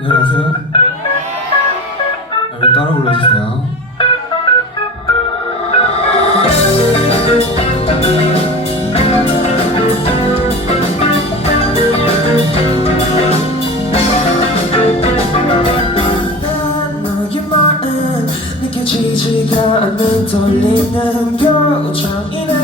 이걸 아세요? 여러분 따라 불러주세요. 지가 않는 떨리는 겨우창이네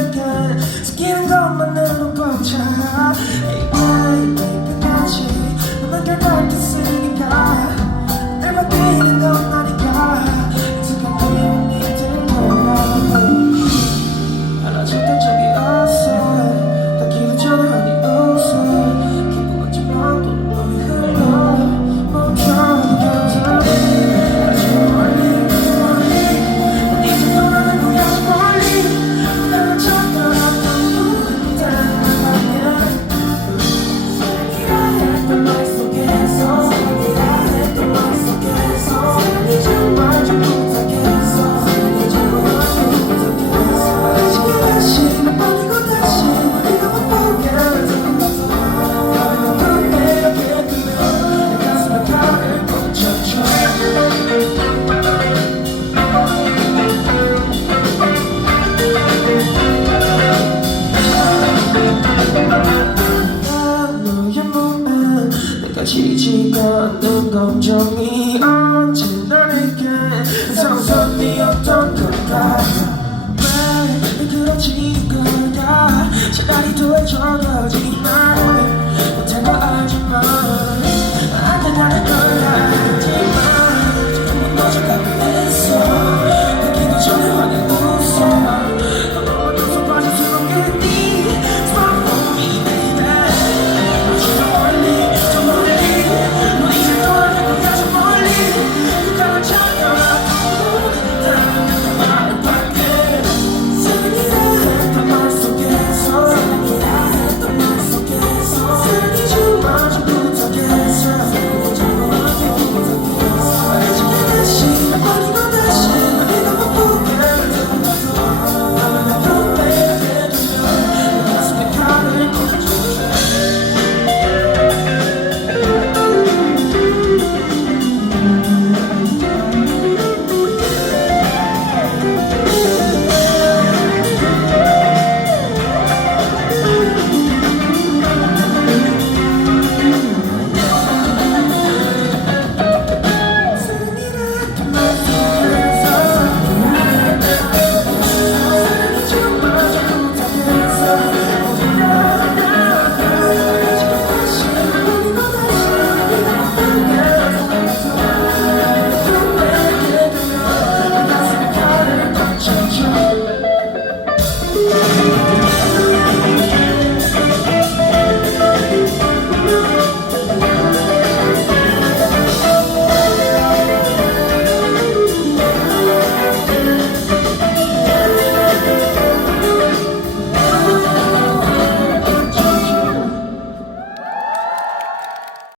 않았던 감정이 언제 나에게 상상이었던 걸까요?